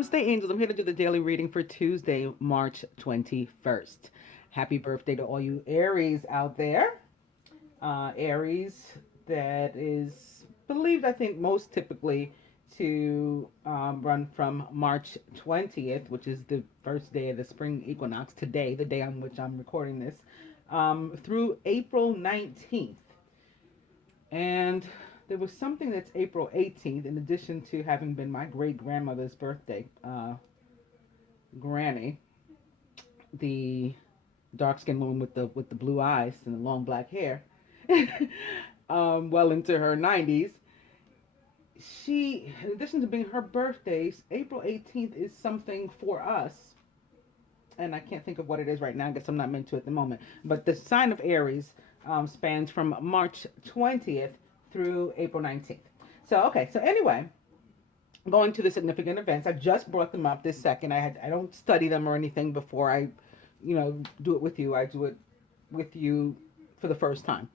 Namaste, angels. I'm here to do the daily reading for Tuesday, March 21st. Happy birthday to all you Aries out there. Aries, that is believed, I think, most typically to run from March 20th, which is the first day of the spring equinox, today, the day on which I'm recording this, through April 19th. And there was something that's April 18th, in addition to having been my great grandmother's birthday. Granny, the dark skinned woman with the blue eyes and the long black hair, well into her 90s. She, in addition to being her birthday, April 18th is something for us. And I can't think of what it is right now. I guess I'm not meant to at the moment. But the sign of Aries spans from March 20th through April 19th. So anyway, going to the significant events. I just brought them up this second. I don't study them or anything before I, do it with you. I do it with you for the first time.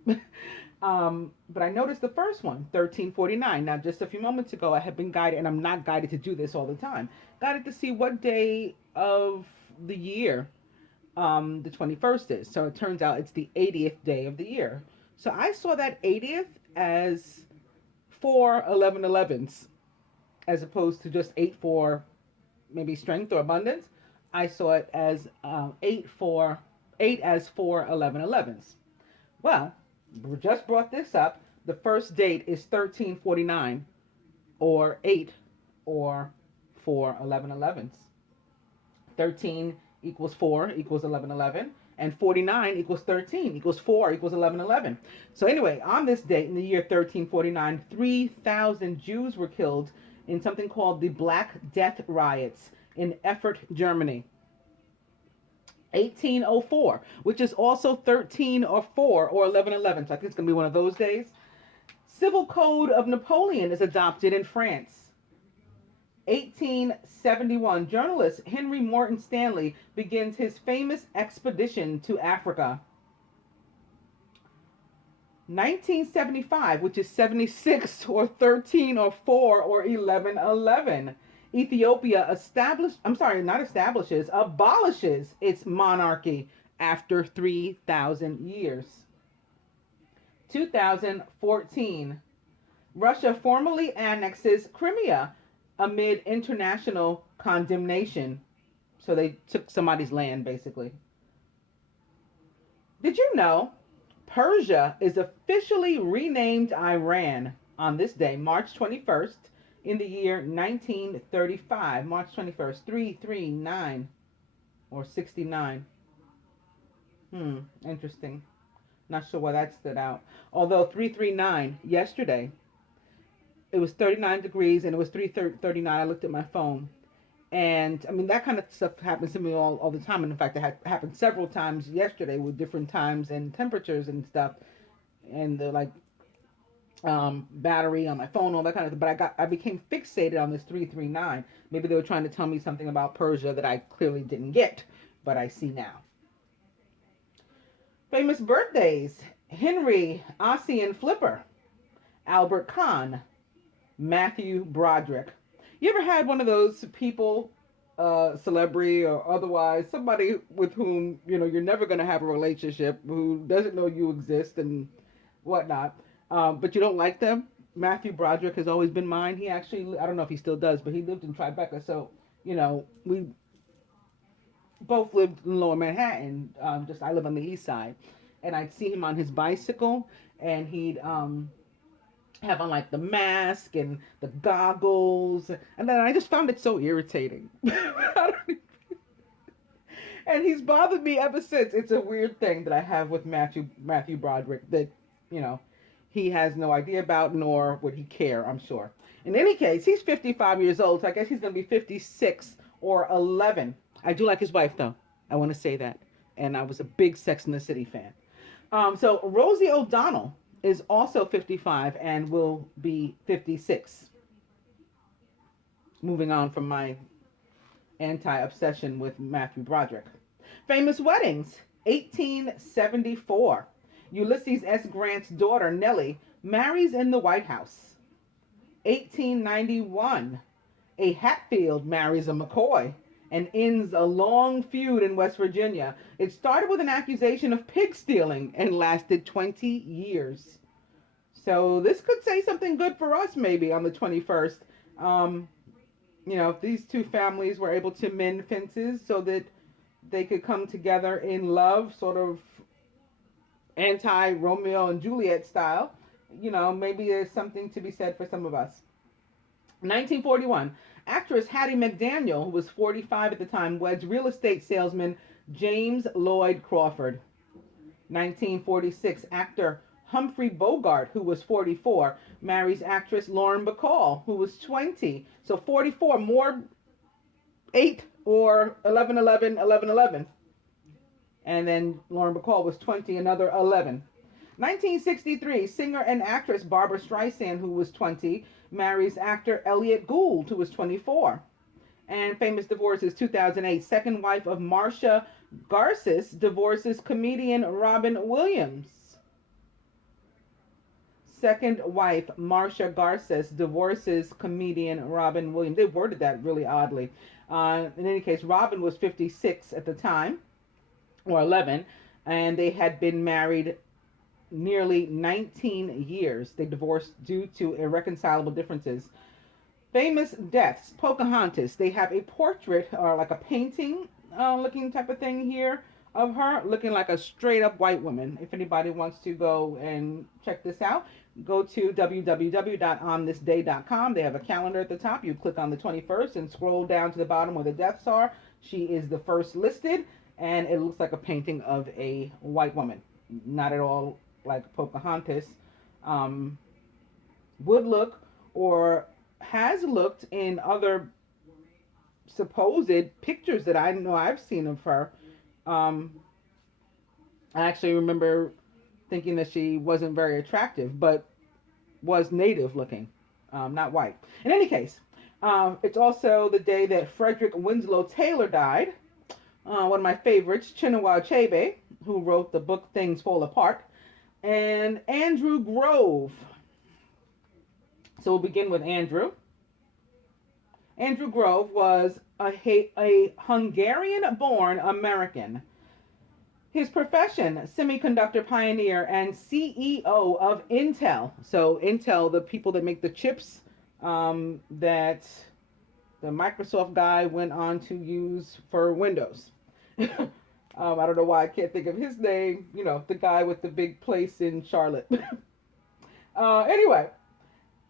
But I noticed the first one, 1349. Now, just a few moments ago, I had been guided, and I'm not guided to do this all the time, guided to see what day of the year the 21st is. So it turns out it's the 80th day of the year. So I saw that 80th as 4 11/11s, as opposed to just 8 for maybe strength or abundance. I saw it as 8 as 4 11/11s. Well, we just brought this up. The first date is 1349, or 8 or 4 11/11s. 13 equals 4 equals 11/11, and 49 equals 13 equals 4 equals 11/11. So anyway, on this date in the year 1349, 3,000 Jews were killed in something called the Black Death Riots in Erfurt, Germany. 1804, which is also 13 or 4 or 11/11. So I think it's going to be one of those days. Civil Code of Napoleon is adopted in France. 1871, journalist Henry Morton Stanley begins his famous expedition to Africa. 1975, which is 76 or 13 or 4 or 11/11. Ethiopia abolishes its monarchy after 3,000 years. 2014, Russia formally annexes Crimea amid international condemnation. So they took somebody's land, basically. Did you know Persia is officially renamed Iran on this day, March 21st, in the year 1935? March 21st, 339 or 69. Interesting. Not sure why that stood out. Although 339 yesterday, it was 39 degrees and it was 339. I looked at my phone. And I mean, that kind of stuff happens to me all the time. And in fact, it happened several times yesterday with different times and temperatures and stuff. And the battery on my phone, all that kind of stuff. But I became fixated on this 339. Maybe they were trying to tell me something about Persia that I clearly didn't get, but I see now. Famous birthdays: Henry Ossian Flipper, Albert Kahn, Matthew Broderick. You ever had one of those people, celebrity or otherwise, somebody with whom you're never going to have a relationship, who doesn't know you exist and whatnot, but you don't like them? Matthew Broderick has always been mine. He actually, I don't know if he still does, but he lived in Tribeca, so we both lived in Lower Manhattan. I live on the east side, and I'd see him on his bicycle, and he'd have on like the mask and the goggles, and then I just found it so irritating. And he's bothered me ever since. It's a weird thing that I have with Matthew Broderick that he has no idea about, nor would he care, I'm sure. In any case, he's 55 years old, so I guess he's going to be 56 or 11. I do like his wife, though. I want to say that. And I was a big Sex and the City fan. So Rosie O'Donnell is also 55 and will be 56. Moving on from my anti-obsession with Matthew Broderick. Famous weddings: 1874. Ulysses S. Grant's daughter, Nellie, marries in the White House. 1891. A Hatfield marries a McCoy and ends a long feud in West Virginia. It started with an accusation of pig stealing and lasted 20 years. So this could say something good for us maybe on the 21st. Um, if these two families were able to mend fences so that they could come together in love, sort of anti Romeo and Juliet style, maybe there's something to be said for some of us. 1941, actress Hattie McDaniel, who was 45 at the time, weds real estate salesman James Lloyd Crawford. 1946, actor Humphrey Bogart, who was 44, marries actress Lauren Bacall, who was 20. So 44, more 8 or 11, 11, 11, 11. And then Lauren Bacall was 20, another 11. 1963, singer and actress Barbara Streisand, who was 20, marries actor Elliot Gould, who was 24. And famous divorces, 2008, second wife of Marcia Garces divorces comedian Robin Williams. Second wife, Marcia Garces, divorces comedian Robin Williams. They worded that really oddly. In any case, Robin was 56 at the time, or 11, and they had been married nearly 19 years. They divorced due to irreconcilable differences. Famous deaths, Pocahontas. They have a portrait or like a painting looking type of thing here of her, looking like a straight up white woman. If anybody wants to go and check this out, go to www.onthisday.com. They have a calendar at the top. You click on the 21st and scroll down to the bottom where the deaths are. She is the first listed, and it looks like a painting of a white woman. Not at all like Pocahontas would look or has looked in other supposed pictures that I know I've seen of her. I actually remember thinking that she wasn't very attractive, but was native looking, not white. In any case, it's also the day that Frederick Winslow Taylor died. One of my favorites, Chinua Achebe, who wrote the book Things Fall Apart, and Andrew Grove. So we'll begin with Andrew. Andrew Grove was a Hungarian-born American. His profession, semiconductor pioneer and CEO of Intel. So Intel, the people that make the chips that the Microsoft guy went on to use for Windows. I don't know why I can't think of his name. The guy with the big place in Charlotte. Anyway,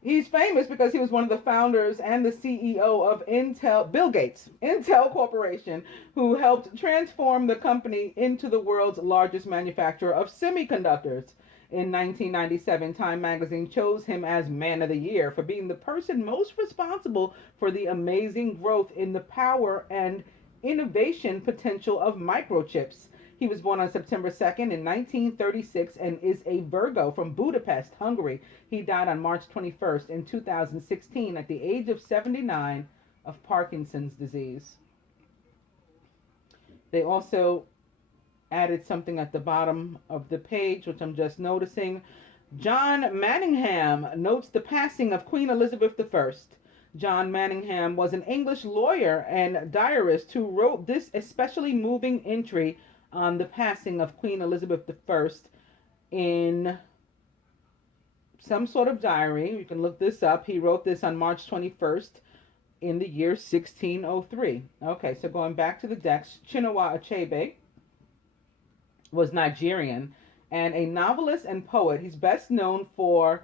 he's famous because he was one of the founders and the CEO of Intel, Bill Gates, Intel Corporation, who helped transform the company into the world's largest manufacturer of semiconductors. In 1997, Time magazine chose him as Man of the Year for being the person most responsible for the amazing growth in the power and innovation potential of microchips. He was born on September 2nd in 1936 and is a Virgo from Budapest, Hungary. He died on March 21st in 2016 at the age of 79 of Parkinson's disease. They also added something at the bottom of the page, which I'm just noticing. John Manningham notes the passing of Queen Elizabeth I. John Manningham was an English lawyer and diarist who wrote this especially moving entry on the passing of Queen Elizabeth I in some sort of diary. You can look this up. He wrote this on March 21st in the year 1603. Okay, so going back to the decks, Chinua Achebe was Nigerian and a novelist and poet. He's best known for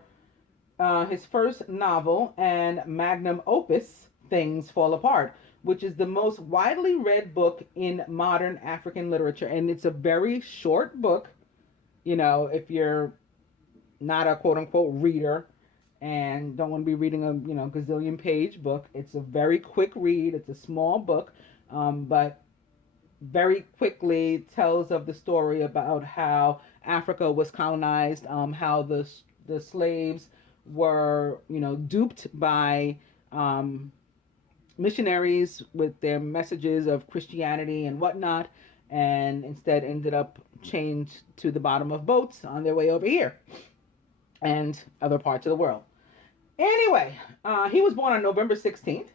his first novel and magnum opus, Things Fall Apart, which is the most widely read book in modern African literature. And it's a very short book. If you're not a quote unquote reader and don't want to be reading a gazillion page book, it's a very quick read. It's a small book, but very quickly tells of the story about how Africa was colonized, how the slaves were duped by missionaries with their messages of Christianity and whatnot, and instead ended up chained to the bottom of boats on their way over here and other parts of the world. Anyway, he was born on November 16th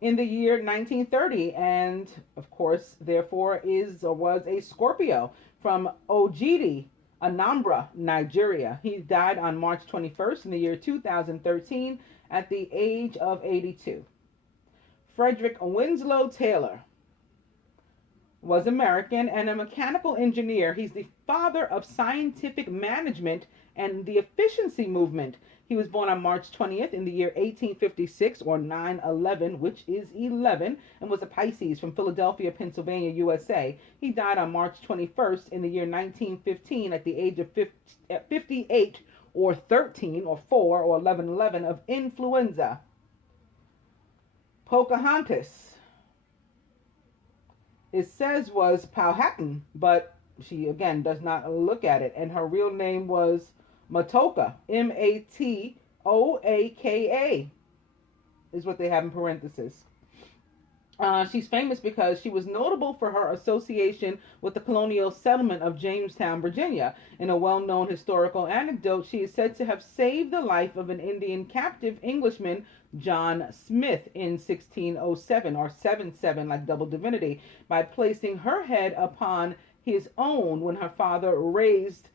in the year 1930, and of course, therefore, is or was a Scorpio from Ojidi, Anambra, Nigeria. He died on March 21st in the year 2013 at the age of 82. Frederick Winslow Taylor was American and a mechanical engineer. He's the father of scientific management and the efficiency movement. He was born on March 20th in the year 1856, or 9/11, which is 11, and was a Pisces from Philadelphia, Pennsylvania, USA. He died on March 21st in the year 1915 at the age of 58, or 13, or 4, or 11/11 of influenza. Pocahontas, it says was Powhatan, but she again does not look at it, and her real name was Matoaka, Matoaka, is what they have in parentheses. She's famous because she was notable for her association with the colonial settlement of Jamestown, Virginia. In a well-known historical anecdote, she is said to have saved the life of an Indian captive Englishman, John Smith, in 1607, or 77, like double divinity, by placing her head upon his own when her father raised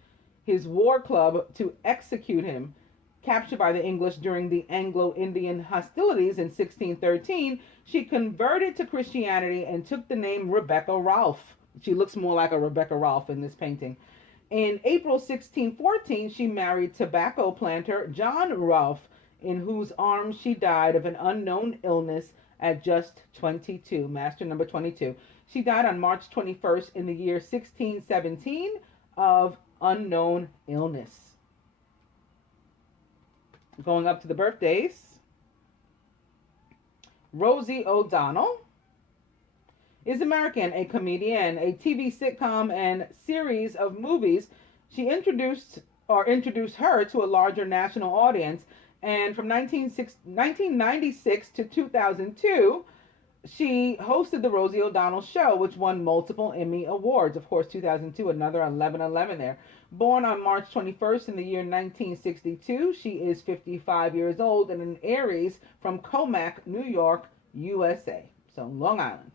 his war club to execute him. Captured by the English during the Anglo-Indian hostilities in 1613, she converted to Christianity and took the name Rebecca Ralph. She looks more like a Rebecca Ralph in this painting. In April 1614, she married tobacco planter John Ralph, in whose arms she died of an unknown illness at just 22, master number 22. She died on March 21st in the year 1617 of unknown illness. Going up to the birthdays. Rosie O'Donnell is American, a comedian, a TV sitcom, and series of movies. She introduced her to a larger national audience, and from 1996 to 2002, she hosted the Rosie O'Donnell Show, which won multiple Emmy Awards. Of course, 2002, another 11/11 there. Born on March 21st in the year 1962, she is 55 years old and an Aries from Comac, New York, USA. So, Long Island.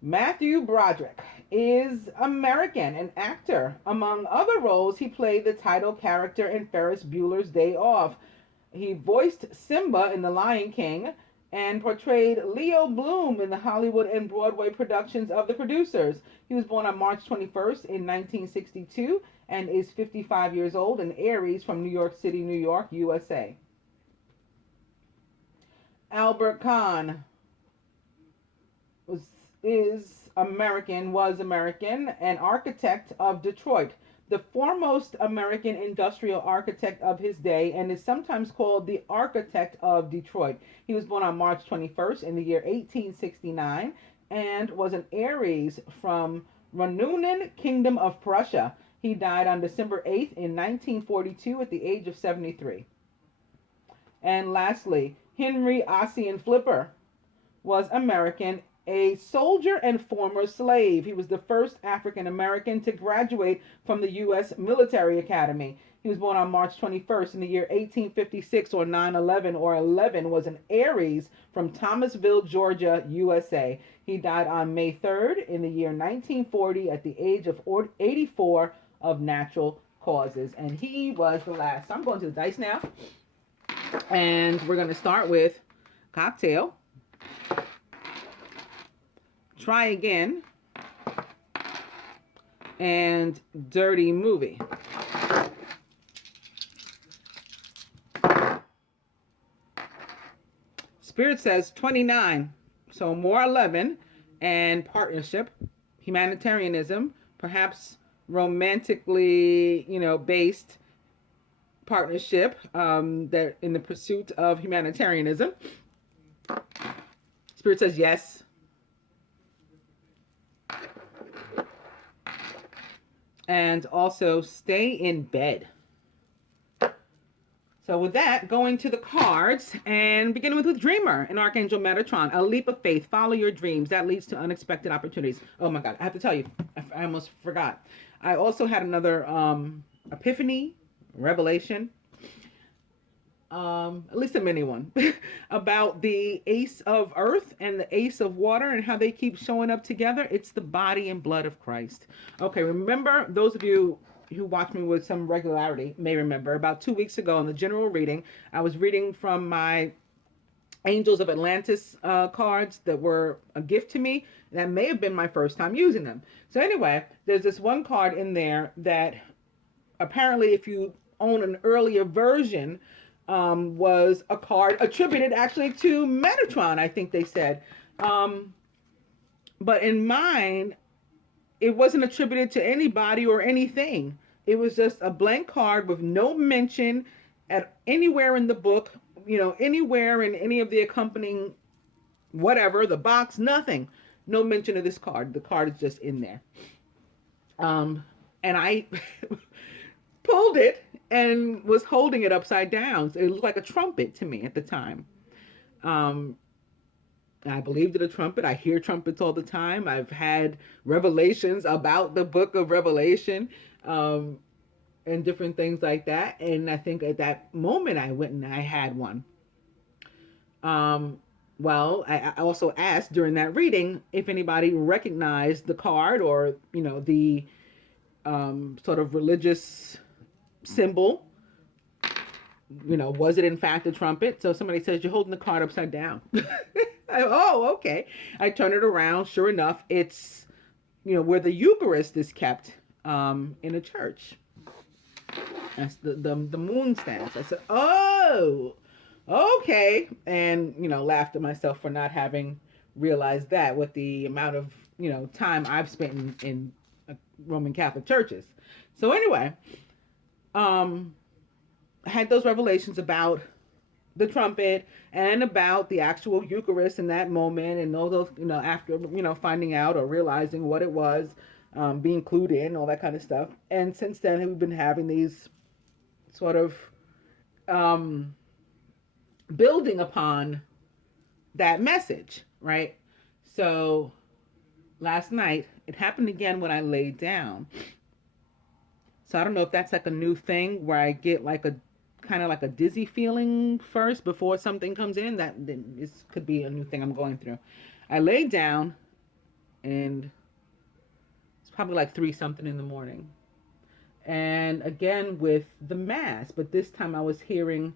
Matthew Broderick is American, an actor. Among other roles, he played the title character in Ferris Bueller's Day Off. He voiced Simba in The Lion King and portrayed Leo Bloom in the Hollywood and Broadway productions of The Producers. He was born on March 21st in 1962 and is 55 years old, an Aries from New York City, New York, USA. Albert Kahn was American, an architect of Detroit, the foremost American industrial architect of his day, and is sometimes called the architect of Detroit. He was born on March 21st in the year 1869 and was an Aries from Ranunen, Kingdom of Prussia. He died on December 8th in 1942 at the age of 73. And lastly, Henry Ossian Flipper was American, a soldier and former slave. He was the first African American to graduate from the U.S. Military Academy. He was born on March 21st in the year 1856, or 9/11, or 11, was an Aries from Thomasville, Georgia, USA. He died on May 3rd in the year 1940 at the age of 84 of natural causes. And he was the last. So I'm going to the dice now. And we're going to start with cocktail. Try again, and dirty movie. Spirit says 29, so more 11, and partnership, humanitarianism, perhaps romantically, based partnership that in the pursuit of humanitarianism. Spirit says yes. And also stay in bed. So with that, going to the cards and beginning with Dreamer and Archangel Metatron. A leap of faith. Follow your dreams. That leads to unexpected opportunities. Oh my God. I have to tell you. I almost forgot. I also had another epiphany, revelation. at least a mini one, about the ace of earth and the ace of water and how they keep showing up together. It's the body and blood of Christ. Okay, remember, those of you who watch me with some regularity may remember about 2 weeks ago in the general reading, I was reading from my Angels of Atlantis cards that were a gift to me. That may have been my first time using them. So anyway, there's this one card in there that apparently, if you own an earlier version, was a card attributed actually to Metatron, I think they said. But in mine, it wasn't attributed to anybody or anything. It was just a blank card with no mention at anywhere in the book, anywhere in any of the accompanying whatever, the box, nothing. No mention of this card. The card is just in there. And I pulled it and was holding it upside down. So it looked like a trumpet to me at the time. I believed in a trumpet. I hear trumpets all the time. I've had revelations about the book of Revelation, and different things like that. And I think at that moment I went and I had one. Well, I also asked during that reading if anybody recognized the card or, the sort of religious symbol. Was it in fact a trumpet? So somebody says, you're holding the card upside down. Oh, okay. I turn it around. Sure enough, it's, where the Eucharist is kept in a church. That's the moon stands. I said, oh, okay. And, laughed at myself for not having realized that with the amount of, time I've spent in Roman Catholic churches. So anyway, I had those revelations about the trumpet and about the actual Eucharist in that moment, and all those, after, finding out or realizing what it was, being clued in, all that kind of stuff. And since then, we've been having these sort of building upon that message, right? So last night, it happened again when I laid down. So I don't know if that's like a new thing where I get like a kind of like a dizzy feeling first before something comes in. This could be a new thing I'm going through. I laid down and it's probably like 3 something in the morning. And again with the mass, but this time I was hearing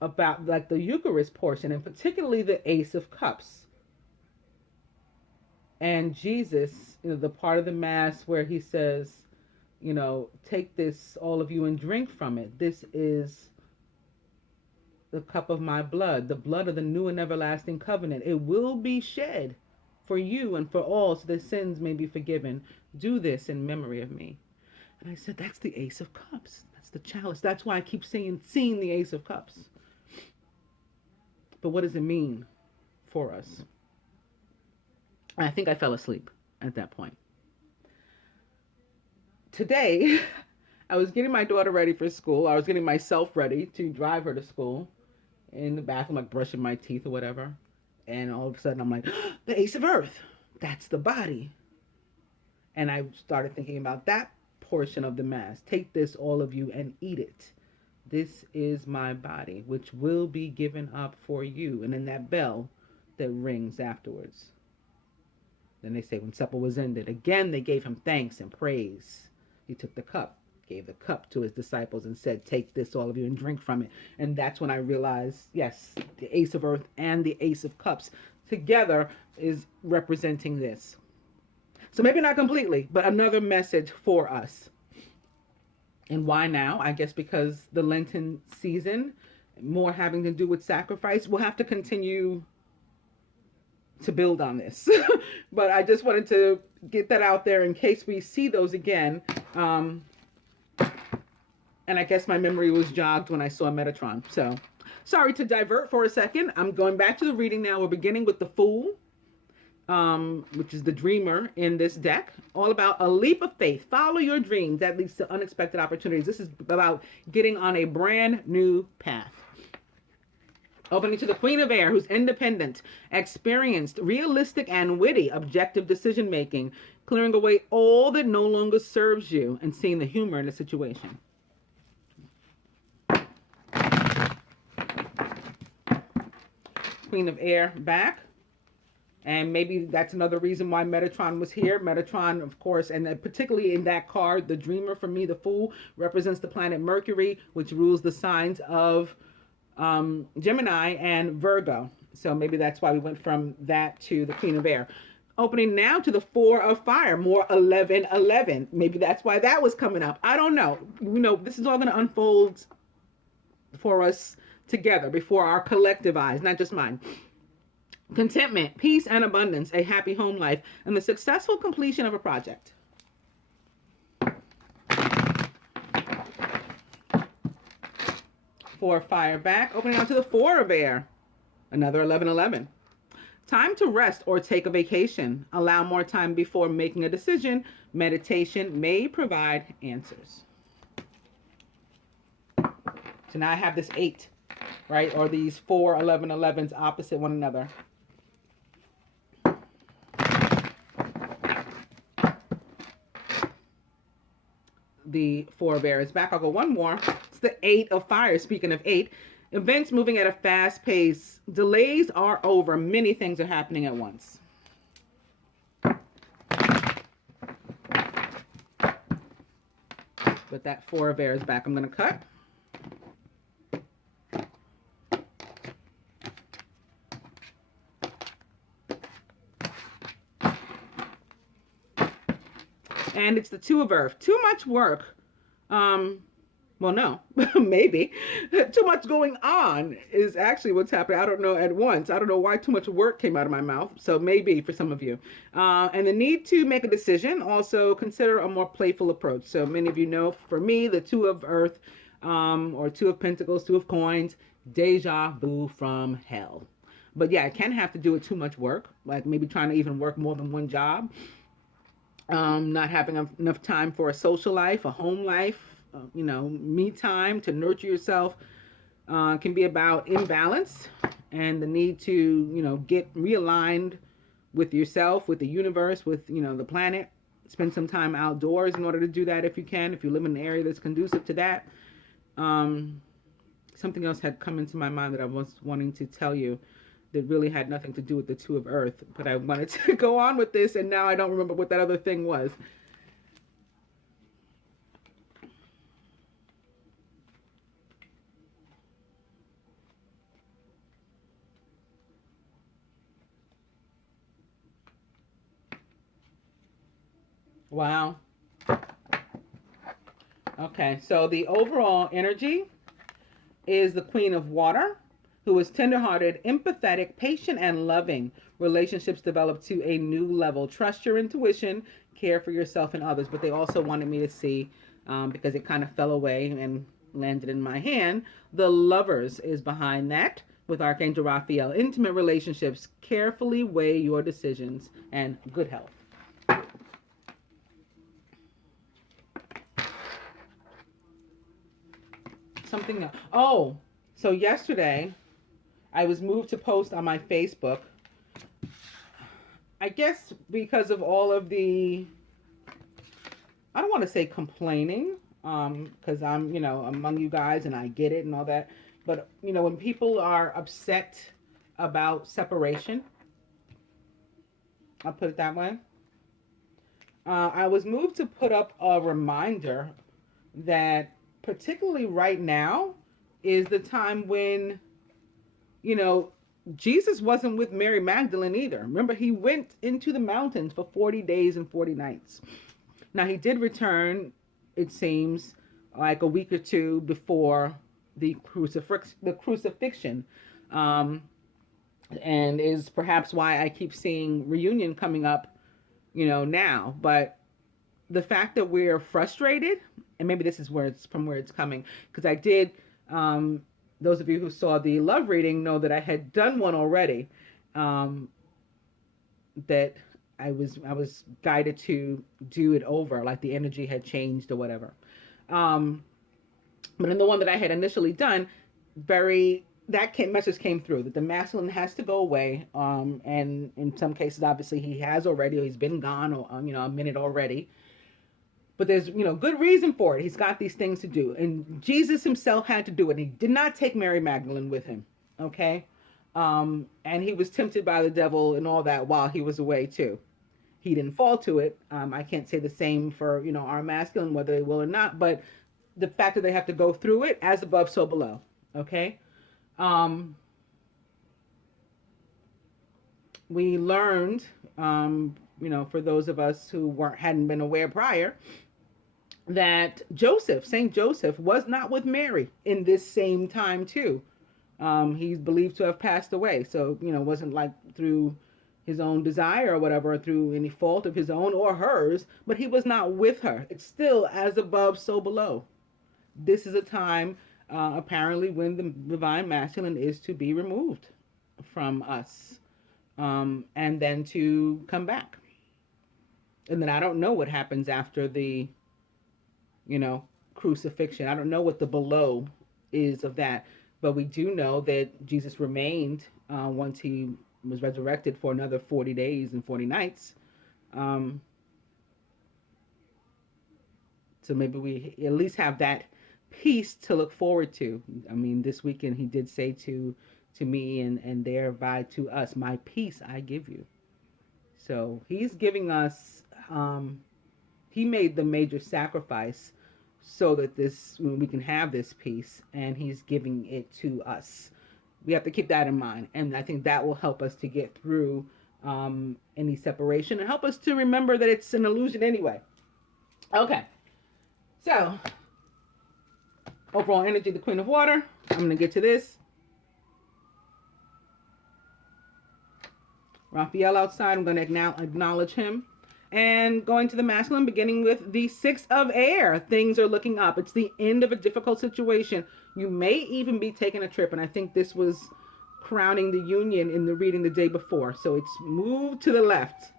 about like the Eucharist portion, and particularly the Ace of Cups. And Jesus, the part of the mass where he says, take this, all of you, and drink from it. This is the cup of my blood, the blood of the new and everlasting covenant. It will be shed for you and for all, so that sins may be forgiven. Do this in memory of me. And I said, that's the Ace of Cups. That's the chalice. That's why I keep seeing the Ace of Cups. But what does it mean for us? I think I fell asleep at that point. Today, I was getting my daughter ready for school. I was getting myself ready to drive her to school in the bathroom, like brushing my teeth or whatever. And all of a sudden, I'm like, the Ace of Earth. That's the body. And I started thinking about that portion of the Mass. Take this, all of you, and eat it. This is my body, which will be given up for you. And then that bell that rings afterwards. Then they say when supper was ended, again they gave him thanks and praise. He took the cup, gave the cup to his disciples and said, take this, all of you, and drink from it. And that's when I realized, yes, the Ace of Earth and the Ace of Cups together is representing this. So maybe not completely, but another message for us. And why now? I guess because the Lenten season, more having to do with sacrifice, we'll have to continue to build on this. But I just wanted to get that out there in case we see those again. And I guess my memory was jogged when I saw Metatron. So sorry to divert for a second. I'm going back to the reading now. We're beginning with the Fool, which is the dreamer in this deck. All about a leap of faith. Follow your dreams. That leads to unexpected opportunities. This is about getting on a brand new path. Opening to the Queen of Air, who's independent, experienced, realistic, and witty, objective decision-making, clearing away all that no longer serves you, and seeing the humor in the situation. Queen of Air back. And maybe that's another reason why Metatron was here. Metatron, of course, and particularly in that card, the Dreamer, for me, the Fool, represents the planet Mercury, which rules the signs of Gemini and Virgo. So maybe that's why we went from that to the Queen of Air. Opening now to the Four of Fire, more 1111. Maybe that's why that was coming up. I don't know. This is all going to unfold for us together before our collective eyes, not just mine. Contentment, peace, and abundance, a happy home life, and the successful completion of a project. Four of Fire back, opening on to the Four of Air, another 1111. Time to rest or take a vacation. Allow more time before making a decision. Meditation may provide answers. So now I have this 8, right? Or these 4 1111s opposite one another. The Four of Air is back. I'll go one more. It's the 8 of Fire. Speaking of 8, events moving at a fast pace. Delays are over. Many things are happening at once. But that Four of Air is back. I'm going to cut. And it's the Two of Earth. Too much work. Well, no, maybe. Too much going on is actually what's happening. I don't know at once. I don't know why too much work came out of my mouth. So maybe for some of you. And the need to make a decision. Also consider a more playful approach. So many of you know, for me, the Two of Earth, or Two of Pentacles, Two of Coins, deja vu from hell. But yeah, it can have to do with too much work. Like maybe trying to even work more than one job. Not having enough time for a social life, a home life, me time to nurture yourself, can be about imbalance and the need to, get realigned with yourself, with the universe, with, the planet. Spend some time outdoors in order to do that if you can, if you live in an area that's conducive to that. Something else had come into my mind that I was wanting to tell you that really had nothing to do with the Two of Earth, but I wanted to go on with this, and now I don't remember what that other thing was. Wow. Okay, so the overall energy is the Queen of Water, who is tenderhearted, empathetic, patient, and loving. Relationships develop to a new level. Trust your intuition, care for yourself and others. But they also wanted me to see, because it kind of fell away and landed in my hand, the Lovers is behind that with Archangel Raphael. Intimate relationships, carefully weigh your decisions, and good health. Something else. Oh, so yesterday I was moved to post on my Facebook. I guess because of all of the, I don't want to say complaining, because I'm, among you guys and I get it and all that. But, when people are upset about separation, I'll put it that way. I was moved to put up a reminder that particularly right now is the time when, Jesus wasn't with Mary Magdalene either. Remember, he went into the mountains for 40 days and 40 nights. Now, he did return, it seems, like a week or two before the crucifixion. And is perhaps why I keep seeing reunion coming up, now. But the fact that we're frustrated, and maybe this is where it's coming, because I did, those of you who saw the love reading know that I had done one already, that I was guided to do it over, like the energy had changed or whatever. But in the one that I had initially done, message came through that the masculine has to go away. And in some cases, obviously he has already, or he's been gone, or, a minute already. But there's, good reason for it. He's got these things to do. And Jesus himself had to do it. He did not take Mary Magdalene with him. Okay. And he was tempted by the devil and all that while he was away too. He didn't fall to it. I can't say the same for, our masculine, whether they will or not, but the fact that they have to go through it, as above, so below. Okay. Um, we learned, for those of us who hadn't been aware prior, that Saint Joseph, was not with Mary in this same time too. He's believed to have passed away. So, it wasn't like through his own desire or whatever, or through any fault of his own or hers, but he was not with her. It's still as above, so below. This is a time, apparently, when the divine masculine is to be removed from us, and then to come back. And then I don't know what happens after the, crucifixion. I don't know what the below is of that. But we do know that Jesus remained, once he was resurrected, for another 40 days and 40 nights. So maybe we at least have that peace to look forward to. I mean, this weekend he did say to me and thereby to us, my peace I give you. So he's giving us, he made the major sacrifice so that we can have this peace, and he's giving it to us. We have to keep that in mind, and I think that will help us to get through any separation, and help us to remember that it's an illusion anyway. Okay, so overall energy, the Queen of Water. I'm going to get to this. Raphael outside, I'm going to acknowledge him. And going to the masculine, beginning with the Six of Air. Things are looking up. It's the end of a difficult situation. You may even be taking a trip. And I think this was crowning the union in the reading the day before. So it's moved to the left.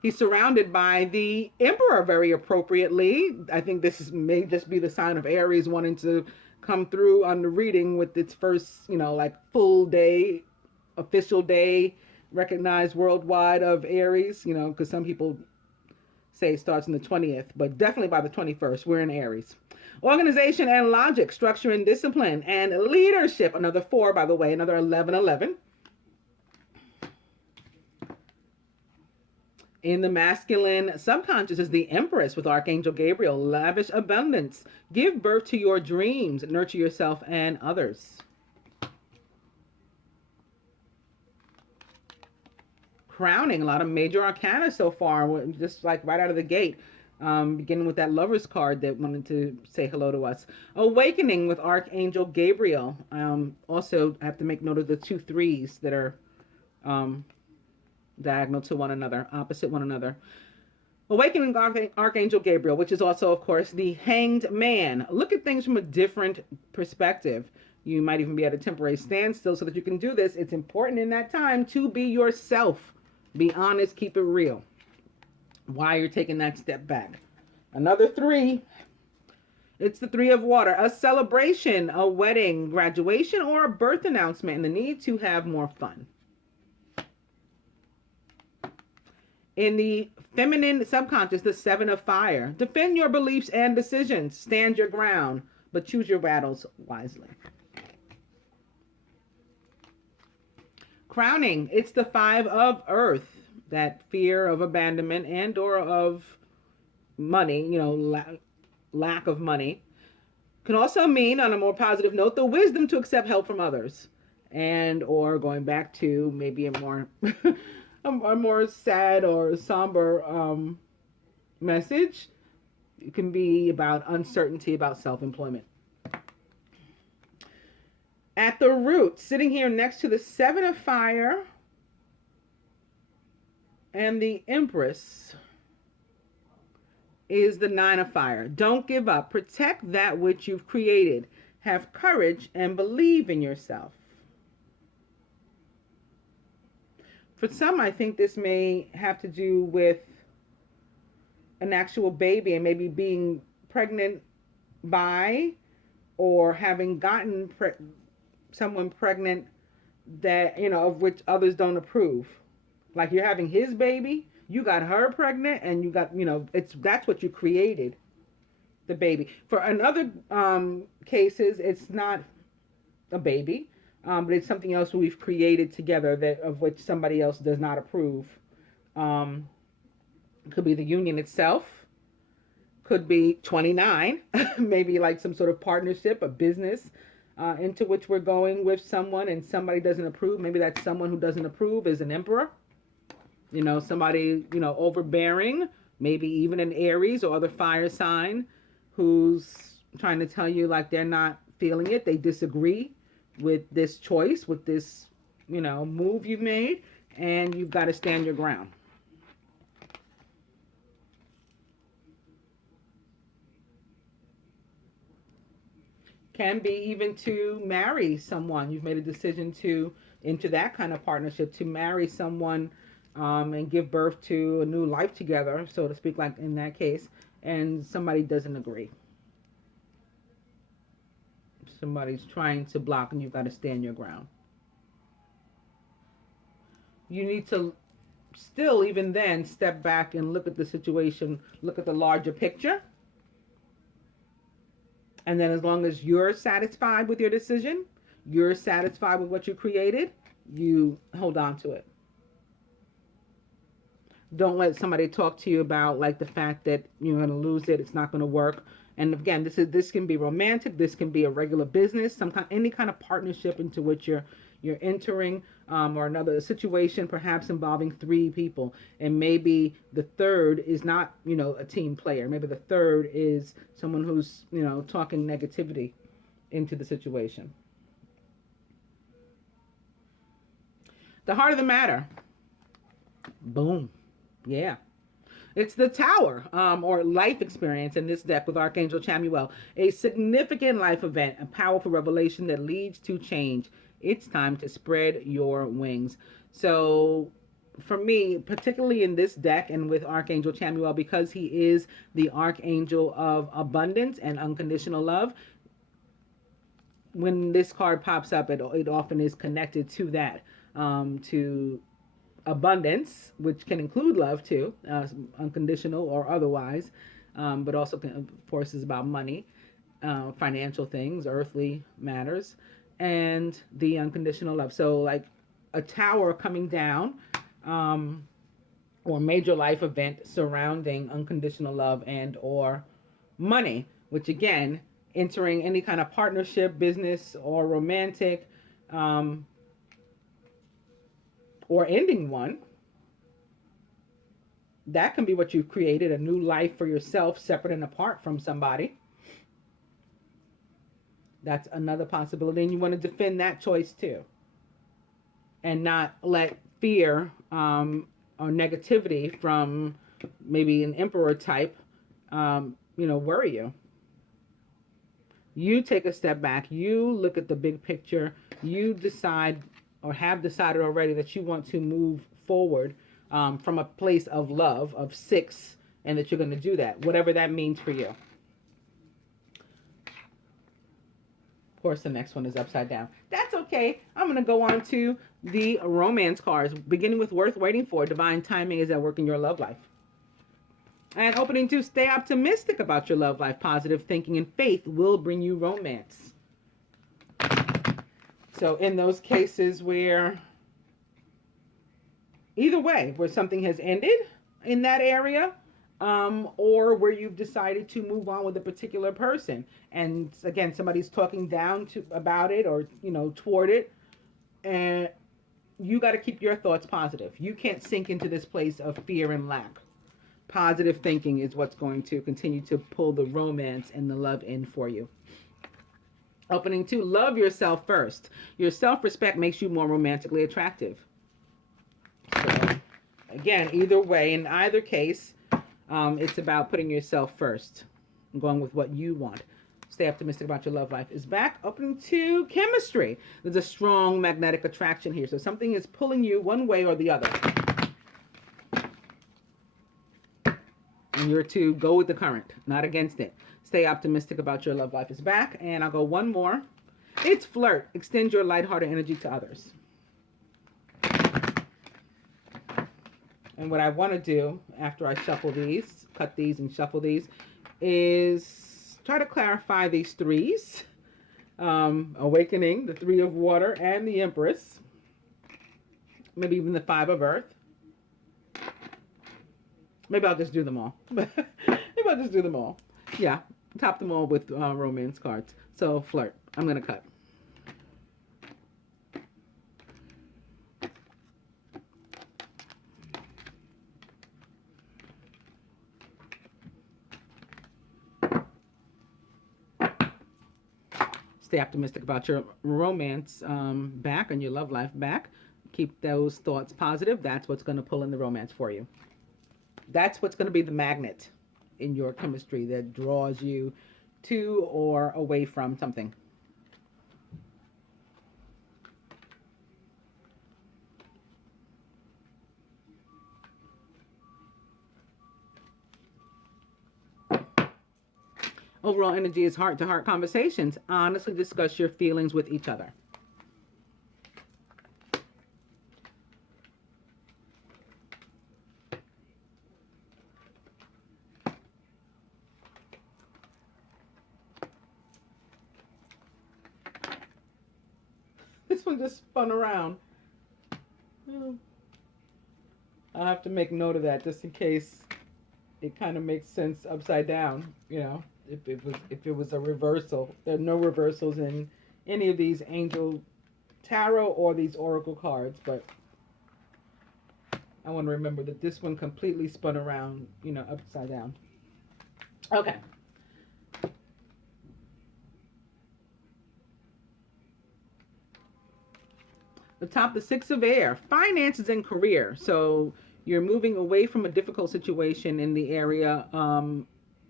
He's surrounded by the Emperor, very appropriately. I think this may just be the sign of Aries wanting to come through on the reading with its first, full day, official day, recognized worldwide of Aries, because some people say it starts on the 20th, but definitely by the 21st, we're in Aries. Organization and logic, structure and discipline, and leadership. Another 4, by the way, another 1111. In the masculine subconscious is the Empress with Archangel Gabriel. Lavish abundance. Give birth to your dreams. Nurture yourself and others. Crowning, a lot of major arcana so far, just like right out of the gate. Beginning with that Lover's card that wanted to say hello to us. Awakening with Archangel Gabriel. Also, I have to make note of the 2 3s that are diagonal to one another, opposite one another. Awakening Archangel Gabriel, which is also, of course, the Hanged Man. Look at things from a different perspective. You might even be at a temporary standstill so that you can do this. It's important in that time to be yourself. Be honest, keep it real. Why you're taking that step back. Another 3. It's the 3 of Water. A celebration, a wedding, graduation, or a birth announcement, and the need to have more fun. In the feminine subconscious, the 7 of Fire. Defend your beliefs and decisions. Stand your ground, but choose your battles wisely. Crowning, it's the 5 of Earth. That fear of abandonment and or of money, lack of money. Can also mean, on a more positive note, the wisdom to accept help from others. And or going back to maybe a more a more sad or somber message. It can be about uncertainty about self-employment. At the root, sitting here next to the 7 of Fire and the Empress, is the 9 of Fire. Don't give up. Protect that which you've created. Have courage and believe in yourself. For some, I think this may have to do with an actual baby and maybe being pregnant by or having gotten someone pregnant that, of which others don't approve. Like you're having his baby, you got her pregnant, and you got, that's what you created, the baby. For in other cases, it's not a baby, but it's something else we've created together that of which somebody else does not approve. Um, could be the union itself, could be 29, maybe like some sort of partnership, a business into which we're going with someone and somebody doesn't approve. Maybe that someone who doesn't approve is an emperor, somebody, overbearing, maybe even an Aries or other fire sign who's trying to tell you like they're not feeling it. They disagree with this choice, with this, move you've made, and you've got to stand your ground. Can be even to marry someone. You've made a decision to into that kind of partnership to marry someone and give birth to a new life together, so to speak, like in that case, and somebody doesn't agree. Somebody's trying to block, and you've got to stand your ground. You need to still, even then, step back and look at the situation, look at the larger picture. And then, as long as you're satisfied with your decision, you're satisfied with what you created, you hold on to it. Don't let somebody talk to you about like the fact that you're going to lose it, it's not going to work. And again, this can be romantic, this can be a regular business, any kind of partnership into which you're entering, or another situation perhaps involving three people, and maybe the third is not a team player. Maybe the third is someone who's talking negativity into the situation. The heart of the matter. Boom. Yeah. It's the tower, or life experience in this deck with Archangel Chamuel. A significant life event, a powerful revelation that leads to change. It's time to spread your wings. So for me, particularly in this deck and with Archangel Chamuel, because he is the Archangel of abundance and unconditional love, when this card pops up, it often is connected to that, to abundance, which can include love too, unconditional or otherwise, but also of course is about money, financial things, earthly matters, and the unconditional love. So like a tower coming down, or major life event surrounding unconditional love and or money, which again, entering any kind of partnership, business, or romantic, or ending one. That can be what you've created, a new life for yourself, separate and apart from somebody. That's another possibility. And you want to defend that choice too. And not let fear, or negativity from maybe an emperor type, worry you. You take a step back. You look at the big picture. You decide or have decided already that you want to move forward, from a place of love, of 6, and that you're going to do that, whatever that means for you. Of course, the next one is upside down. That's okay. I'm going to go on to the romance cards, beginning with worth waiting for. Divine timing is at work in your love life. And opening 2, stay optimistic about your love life. Positive thinking and faith will bring you romance. So in those cases where, either way, where something has ended in that area, or where you've decided to move on with a particular person, and again, somebody's talking down about it or toward it, and you got to keep your thoughts positive. You can't sink into this place of fear and lack. Positive thinking is what's going to continue to pull the romance and the love in for you. Opening 2, love yourself first. Your self-respect makes you more romantically attractive. So, again, either way, in either case, it's about putting yourself first and going with what you want. Stay optimistic about your love life is back. Opening 2, chemistry. There's a strong magnetic attraction here. So something is pulling you one way or the other. And you're to go with the current, not against it. Stay optimistic about your love life is back. And I'll go one more. It's flirt. Extend your lighthearted energy to others. And what I want to do after I shuffle these, cut these and shuffle these, is try to clarify these 3s Awakening, the Three of Water, and the Empress. Maybe even the Five of Earth. Maybe I'll just do them all. Maybe I'll just do them all. Yeah, top them all with romance cards. So flirt. I'm going to cut. Stay optimistic about your romance back and your love life back. Keep those thoughts positive. That's what's going to pull in the romance for you. That's what's going to be the magnet in your chemistry that draws you to or away from something. Overall energy is heart-to-heart conversations. Honestly discuss your feelings with each other. This one just spun around. I'll have to make note of that just in case it kind of makes sense upside down, you know. If it was a reversal. There are no reversals in any of these angel tarot or these oracle cards, but I want to remember that this one completely spun around, you know, upside down. Okay. The top, the Six of Air, finances and career. So you're moving away from a difficult situation in the area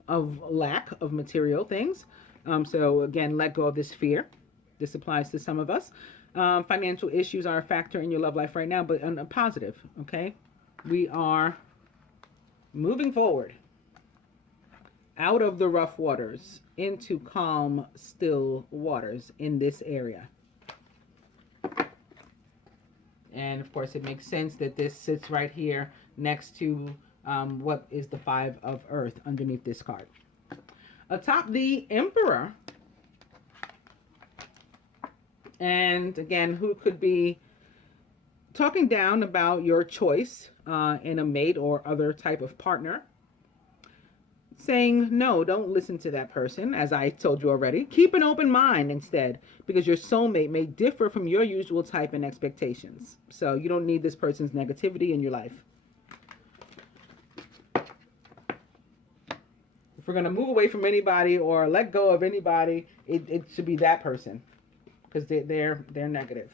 of lack of material things. So again, let go of this fear. This applies to some of us. Financial issues are a factor in your love life right now, but a positive, okay? We are moving forward out of the rough waters into calm, still waters in this area. And of course, it makes sense that this sits right here next to what is the Five of Earth underneath this card. Atop the Emperor. And again, who could be talking down about your choice in a mate or other type of partner. Saying, no, don't listen to that person, as I told you already. Keep an open mind instead, because your soulmate may differ from your usual type and expectations. So you don't need this person's negativity in your life. If we're going to move away from anybody or let go of anybody, it should be that person, because they're negative.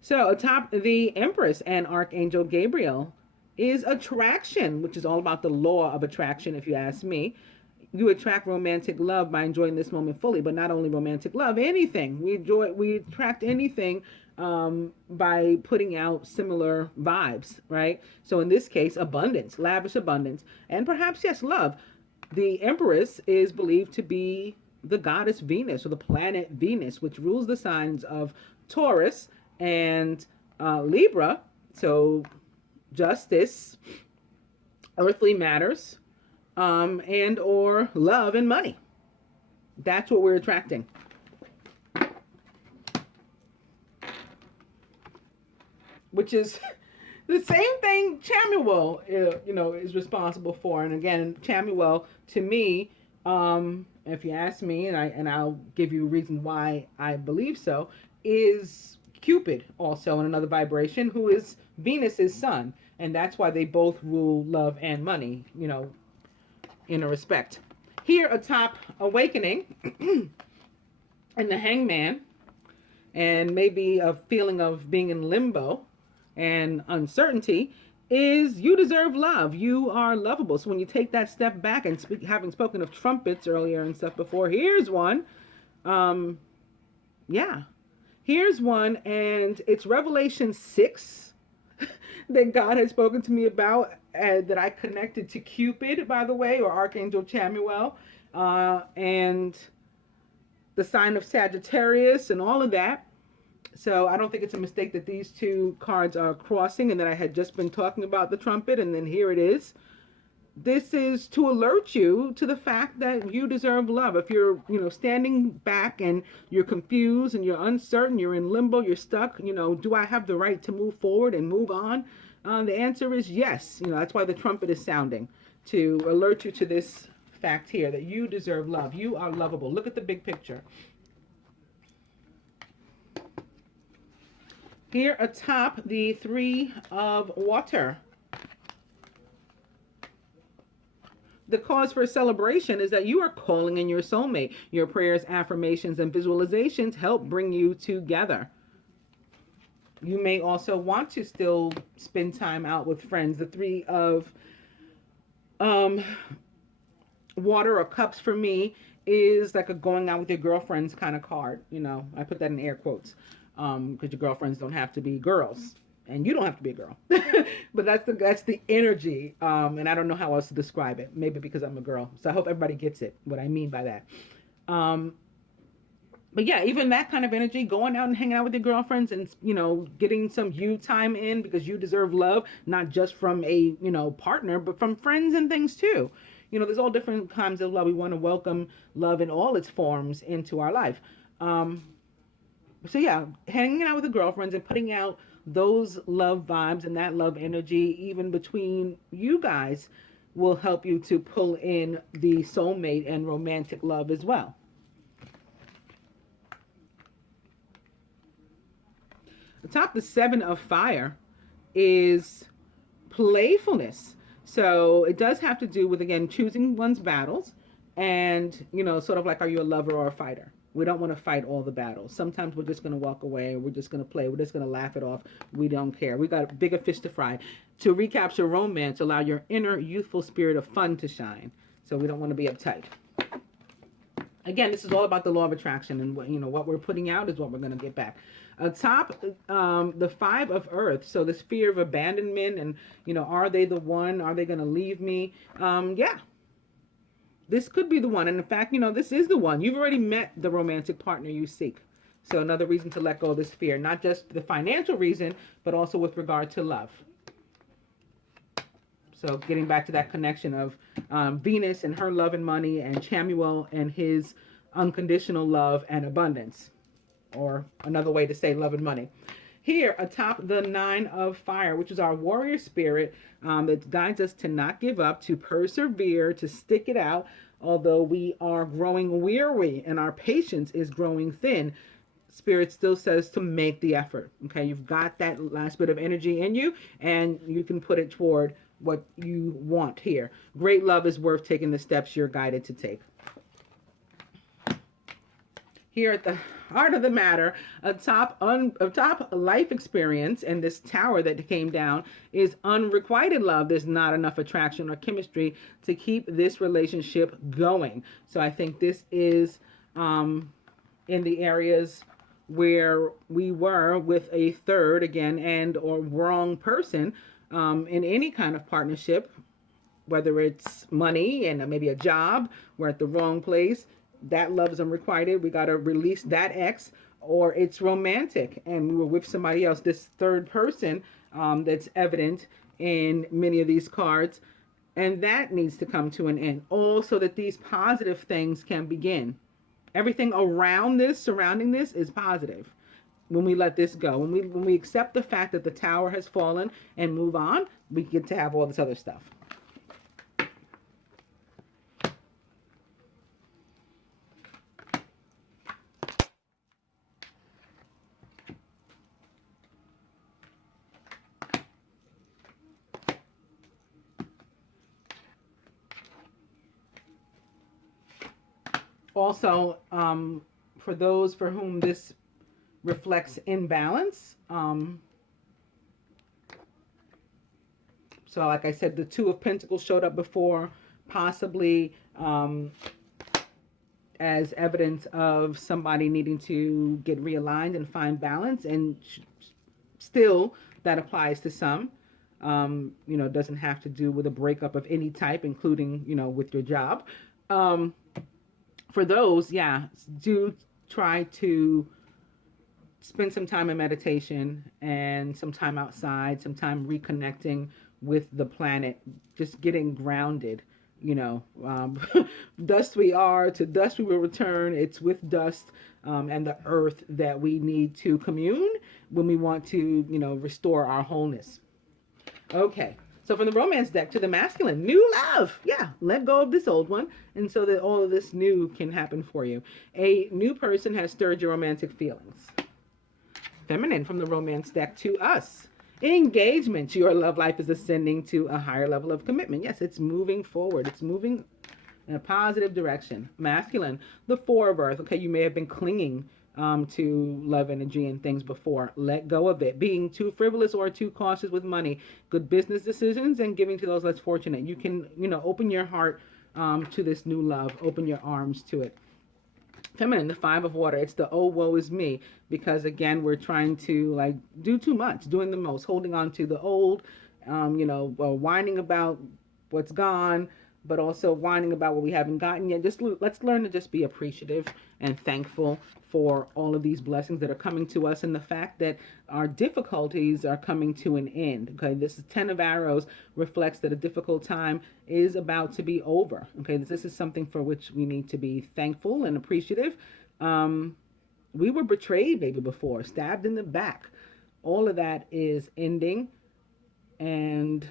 So atop the Empress and Archangel Gabriel is attraction, which is all about the law of attraction, if you ask me. You attract romantic love by enjoying this moment fully, but not only romantic love, anything. We attract anything by putting out similar vibes, right? So in this case, abundance, lavish abundance, and perhaps, yes, love. The Empress is believed to be the goddess Venus, or the planet Venus, which rules the signs of Taurus and Libra. So justice, earthly matters, and or love and money. That's what we're attracting. Which is the same thing Chamuel, is responsible for. And again, Chamuel, to me, if you ask me, and I'll give you a reason why I believe so, is Cupid also in another vibration, who is Venus's son. And that's why they both rule love and money, in a respect. Here atop Awakening and the Hangman, and maybe a feeling of being in limbo and uncertainty, is you deserve love. You are lovable. So when you take that step back, and having spoken of trumpets earlier and stuff before, here's one. Here's one, and it's Revelation 6 that God has spoken to me about, that I connected to Cupid, by the way, or Archangel Chamuel, and the sign of Sagittarius and all of that. So I don't think it's a mistake that these two cards are crossing, and that I had just been talking about the trumpet, and then here it is. this is to alert you to the fact that you deserve love. If you're, standing back and you're confused and you're uncertain, you're in limbo, you're stuck, do I have the right to move forward and move on? The answer is yes. That's why the trumpet is sounding, to alert you to this fact here, that you deserve love. You are lovable. Look at the big picture. Here atop the Three of Water. The cause for celebration is that you are calling in your soulmate. Your prayers, affirmations, and visualizations help bring you together. You may also want to still spend time out with friends. The Three of Water or Cups for me is like a going out with your girlfriends kind of card. I put that in air quotes because your girlfriends don't have to be girls. And you don't have to be a girl, but that's the energy, and I don't know how else to describe it. Maybe because I'm a girl, so I hope everybody gets it. What I mean by that, but yeah, even that kind of energy, going out and hanging out with your girlfriends, and getting some you time in because you deserve love, not just from a partner, but from friends and things too. There's all different kinds of love. We want to welcome love in all its forms into our life. So yeah, hanging out with the girlfriends and putting out those love vibes and that love energy, even between you guys, will help you to pull in the soulmate and romantic love as well. Atop the Seven of Fire is playfulness. So it does have to do with, again, choosing one's battles and, sort of like, are you a lover or a fighter? We don't want to fight all the battles. Sometimes we're just going to walk away. We're just going to play. We're just going to laugh it off. We don't care. We got bigger fish to fry. To recapture romance, allow your inner youthful spirit of fun to shine. So we don't want to be uptight. Again, this is all about the law of attraction, and what we're putting out is what we're going to get back. Atop the Five of Earth, so this fear of abandonment and, are they the one? Are they going to leave me? Yeah. This could be the one. And in fact, this is the one. You've already met the romantic partner you seek. So another reason to let go of this fear, not just the financial reason, but also with regard to love. So getting back to that connection of Venus and her love and money, and Chamuel and his unconditional love and abundance, or another way to say love and money. Here atop the Nine of Fire, which is our warrior spirit, that guides us to not give up, to persevere, to stick it out, although we are growing weary and our patience is growing thin. Spirit still says to make the effort. Okay, you've got that last bit of energy in you, and you can put it toward what you want here. Great love is worth taking the steps you're guided to take. Here at the heart of the matter, atop life experience, and this tower that came down is unrequited love. There's not enough attraction or chemistry to keep this relationship going. So I think this is in the areas where we were with a third, again, and or wrong person in any kind of partnership, whether it's money and maybe a job, we're at the wrong place. That love is unrequited. We got to release that ex, or it's romantic and we were with somebody else. This third person that's evident in many of these cards, and that needs to come to an end. All so that these positive things can begin. Everything around this, surrounding this, is positive. When we let this go, when we accept the fact that the tower has fallen and move on, we get to have all this other stuff. Also, for those for whom this reflects imbalance, so like I said, the Two of Pentacles showed up before, possibly as evidence of somebody needing to get realigned and find balance, and still that applies to some. Doesn't have to do with a breakup of any type, including, with your job. For those, yeah, do try to spend some time in meditation and some time outside, some time reconnecting with the planet, just getting grounded. You know, dust we are, to dust we will return. It's with dust and the earth that we need to commune when we want to, you know, restore our wholeness. Okay. So from the romance deck to the masculine, new love. Yeah, let go of this old one, and so that all of this new can happen for you. A new person has stirred your romantic feelings. Feminine from the romance deck to us. Engagement. Your love life is ascending to a higher level of commitment. Yes, it's moving forward. It's moving in a positive direction. Masculine. The Four of Earth. Okay, you may have been clinging to love energy and things before. Let go of it. Being too frivolous or too cautious with money. Good business decisions and giving to those less fortunate. You can, you know, open your heart to this new love. Open your arms to it. Feminine, the Five of Water. It's the oh woe is me, because again we're trying to like do too much, doing the most, holding on to the old, whining about what's gone, but also whining about what we haven't gotten yet. Just let's learn to just be appreciative and thankful for all of these blessings that are coming to us, and the fact that our difficulties are coming to an end. Okay, this is 10 of Arrows, reflects that a difficult time is about to be over. Okay, this is something for which we need to be thankful and appreciative. We were betrayed maybe before, stabbed in the back. All of that is ending, and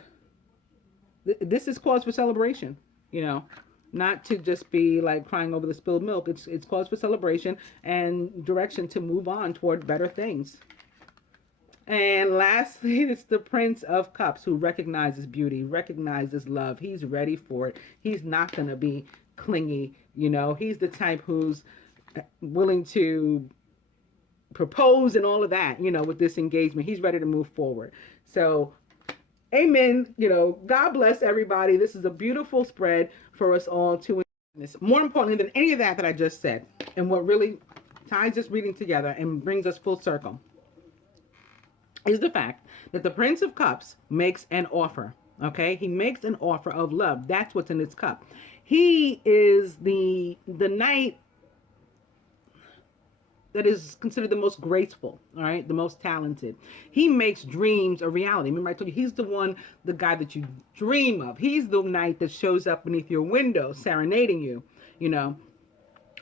this is cause for celebration, you know, not to just be like crying over the spilled milk. It's cause for celebration and direction to move on toward better things. And lastly, it's the Prince of Cups, who recognizes beauty, recognizes love. He's ready for it. He's not going to be clingy, you know. He's the type who's willing to propose and all of that, you know, with this engagement. He's ready to move forward. So amen. You know, God bless everybody. This is a beautiful spread for us all to witness. More importantly than any of that I just said, and what really ties this reading together and brings us full circle, is the fact that the Prince of Cups makes an offer. Okay, he makes an offer of love. That's what's in his cup. He is the knight that is considered the most graceful, all right, the most talented. He makes dreams a reality. Remember I told you, he's the guy that you dream of. He's the knight that shows up beneath your window serenading you, you know.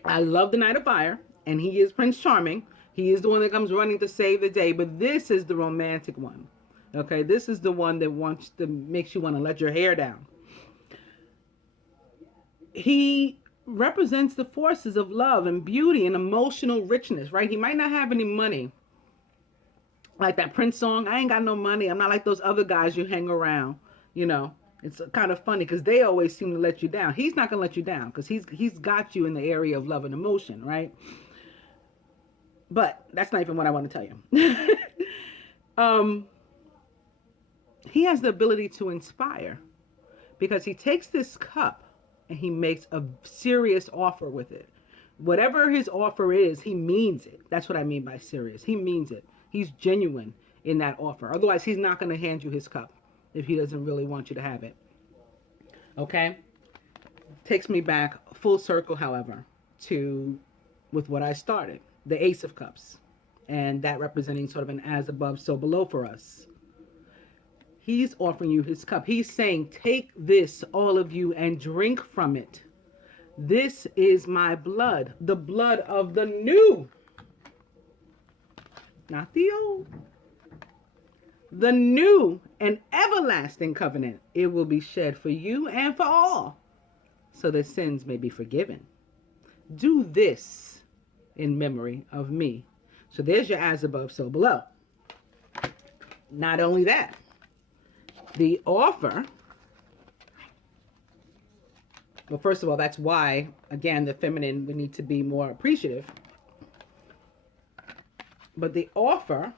I love the Knight of Fire, and he is Prince Charming. He is the one that comes running to save the day, but this is the romantic one. Okay, this is the one that makes you want to let your hair down. He represents the forces of love and beauty and emotional richness, right? He might not have any money. Like that Prince song, I ain't got no money. I'm not like those other guys you hang around. You know, it's kind of funny because they always seem to let you down. He's not going to let you down because he's got you in the area of love and emotion, right? But that's not even what I want to tell you. He has the ability to inspire because he takes this cup and he makes a serious offer with it. Whatever his offer is, he means it. That's what I mean by serious. He means it. He's genuine in that offer. Otherwise, he's not going to hand you his cup if he doesn't really want you to have it. Okay? Takes me back full circle, however, to with what I started, the Ace of Cups, and that representing sort of an as above, so below for us. He's offering you his cup. He's saying, take this, all of you, and drink from it. This is my blood, the blood of the new, not the old, the new and everlasting covenant. It will be shed for you and for all, so that sins may be forgiven. Do this in memory of me. So there's your as above, so below. Not only that, the offer, well, first of all, that's why, again, the feminine would need to be more appreciative. But the offer,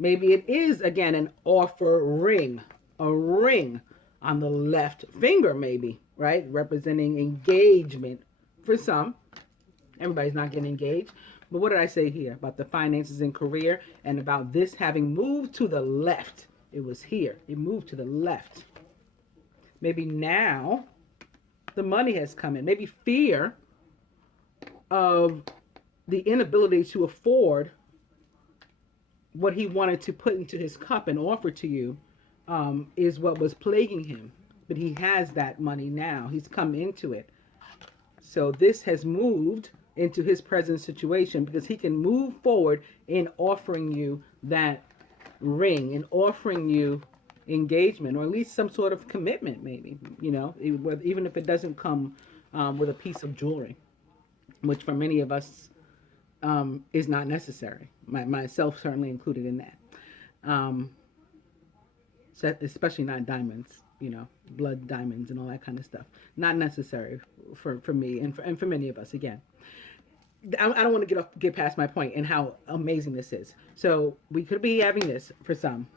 maybe it is, again, an offer ring, a ring on the left finger, maybe, right? Representing engagement for some. Everybody's not getting engaged. But what did I say here about the finances and career and about this having moved to the left? It was here. It moved to the left. Maybe now the money has come in. Maybe fear of the inability to afford what he wanted to put into his cup and offer to you is what was plaguing him. But he has that money now. He's come into it. So this has moved into his present situation because he can move forward in offering you that ring and offering you engagement, or at least some sort of commitment, maybe, even if it doesn't come with a piece of jewelry, which for many of us is not necessary. Myself certainly included in that. So especially not diamonds, blood diamonds and all that kind of stuff. Not necessary for me and for many of us. Again, I don't want to get past my point and how amazing this is. So we could be having this for some.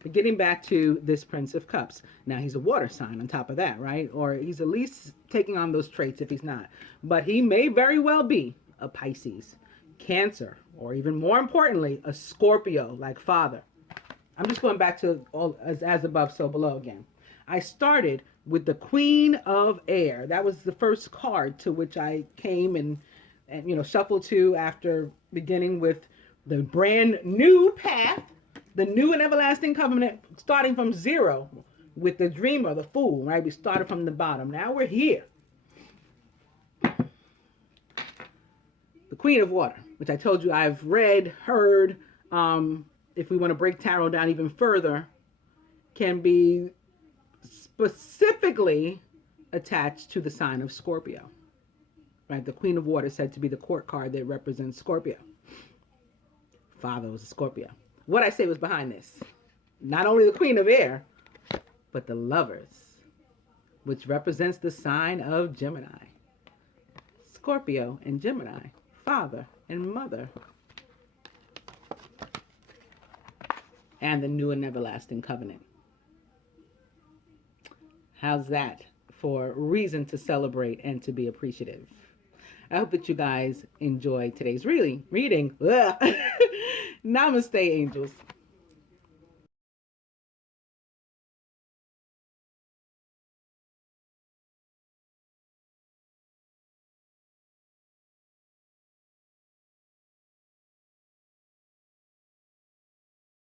But getting back to this Prince of Cups. Now he's a water sign on top of that, right? Or he's at least taking on those traits if he's not. But he may very well be a Pisces, Cancer, or even more importantly, a Scorpio like father. I'm just going back to all as above, so below again. I started with the Queen of Air. That was the first card to which I came and shuffled to after beginning with the brand new path, the new and everlasting covenant, starting from zero with the dreamer, the fool, right? We started from the bottom. Now we're here. The Queen of Water, which I told you I've read, heard, if we want to break tarot down even further, can be specifically attached to the sign of Scorpio. Right? The Queen of Water is said to be the court card that represents Scorpio. Father was a Scorpio. What I say was behind this. Not only the Queen of Air, but the Lovers, which represents the sign of Gemini. Scorpio and Gemini, father and mother. And the new and everlasting covenant. How's that for reason to celebrate and to be appreciative? I hope that you guys enjoyed today's reading. Namaste, angels.